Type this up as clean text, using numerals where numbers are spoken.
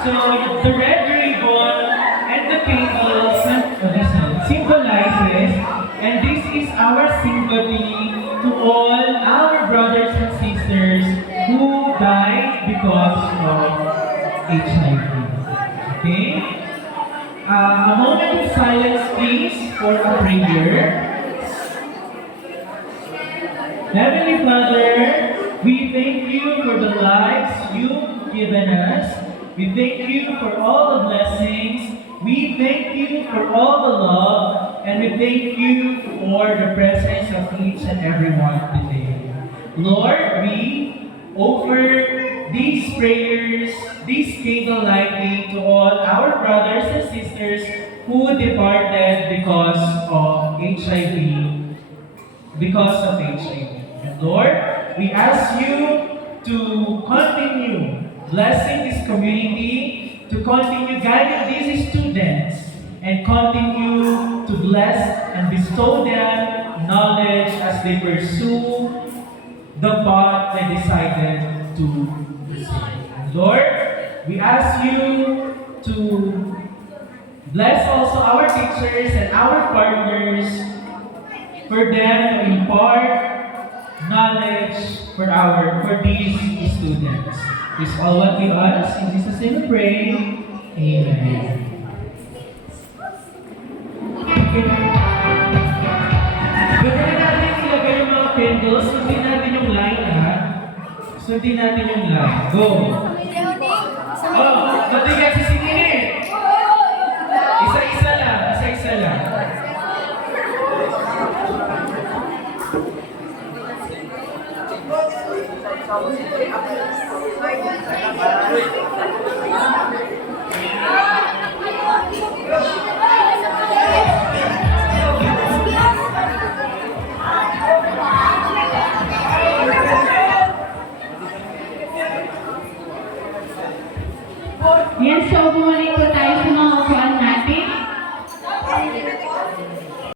So the red ribbon and the candles symbolizes, and this is our sympathy to all our brothers and sisters who died because of HIV. Okay? A moment of silence, please, for a prayer. Heavenly Father, we thank you for the lives you've given us. We thank you for all the blessings. We thank you for all the love. And we thank you for the presence of each and every one today. Lord, we offer these prayers, this candle lighting to all our brothers and sisters who departed because of HIV. And Lord, we ask you to continue blessing this community, to continue guiding these students, and continue to bless and bestow them knowledge as they pursue the path they decided to pursue. Lord, we ask you to bless also our teachers and our partners for them to impart knowledge for these students. This is all what we ask. In Jesus' name we pray. Amen. Pwede natin ilagay yung mga candles. Sundin natin yung line, ha? Sundin natin yung line. Go! Oh, matigas si Singin! Isa-isa lang. Isa-isa lang. Yes, so bumalik po tayo.